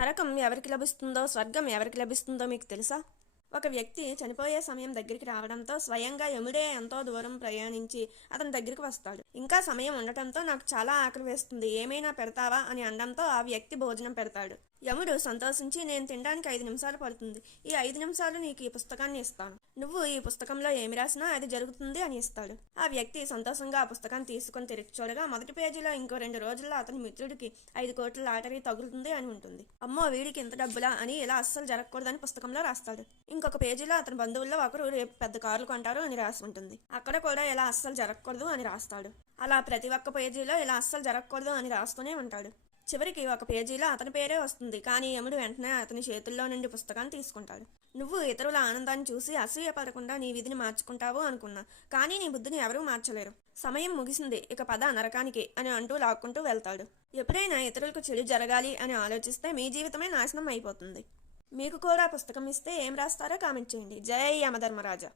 నరకం ఎవరికి లభిస్తుందో స్వర్గం ఎవరికి లభిస్తుందో మీకు తెలుసా? ఒక వ్యక్తి చనిపోయే సమయం దగ్గరికి రావడంతో స్వయంగా యముడే ఎంతో దూరం ప్రయాణించి అతని దగ్గరికి వస్తాడు. ఇంకా సమయం ఉండటంతో నాకు చాలా ఆకలి వేస్తుంది. ఏమైనా పెడతావా? అని అనడంతో ఆ వ్యక్తి భోజనం పెడతాడు. యముడు సంతోషించి నేను తినడానికి ఐదు నిమిషాలు పడుతుంది. ఈ ఐదు నిమిషాలు నీకు ఈ పుస్తకాన్ని ఇస్తాను. నువ్వు ఈ పుస్తకంలో ఏమి రాసినా అది జరుగుతుంది అని ఇస్తాడు. ఆ వ్యక్తి సంతోషంగా ఆ పుస్తకాన్ని తీసుకొని తెరిచి చూడగా మొదటి పేజీలో ఇంకో రెండు రోజుల్లో అతని మిత్రుడికి ఐదు కోట్ల లాటరీ తగులుతుంది అని ఉంటుంది. అమ్మో వీడికి ఇంత డబ్బులా అని ఇలా అస్సలు జరగకూడదని పుస్తకంలో రాస్తాడు. ఇంకొక పేజీలో అతని బంధువుల్లో ఒకరు రేపు పెద్ద కార్లు కొంటారు అని రాసి ఉంటుంది. అక్కడ కూడా ఇలా అస్సలు జరగకూడదు అని రాస్తాడు. అలా ప్రతి ఒక్క పేజీలో ఇలా అస్సలు జరగకూడదు అని రాస్తూనే ఉంటాడు. చివరికి ఒక పేజీలో అతని పేరే వస్తుంది. కానీ యముడు వెంటనే అతని చేతుల్లో నుండి పుస్తకాన్ని తీసుకుంటాడు. నువ్వు ఇతరుల ఆనందాన్ని చూసి అసూయ పడకుండా నీ విధిని మార్చుకుంటావు అనుకున్నా. కానీ నీ బుద్ధిని ఎవరూ మార్చలేరు. సమయం ముగిసింది. ఇక పద నరకానికి అని అంటూ లాక్కుంటూ వెళ్తాడు. ఎప్పుడైనా ఇతరులకు చెడు జరగాలి అని ఆలోచిస్తే మీ జీవితమే నాశనం అయిపోతుంది. మీకు కూడా పుస్తకం ఇస్తే ఏం రాస్తారో కామెంట్ చేయండి. జై యమధర్మరాజా.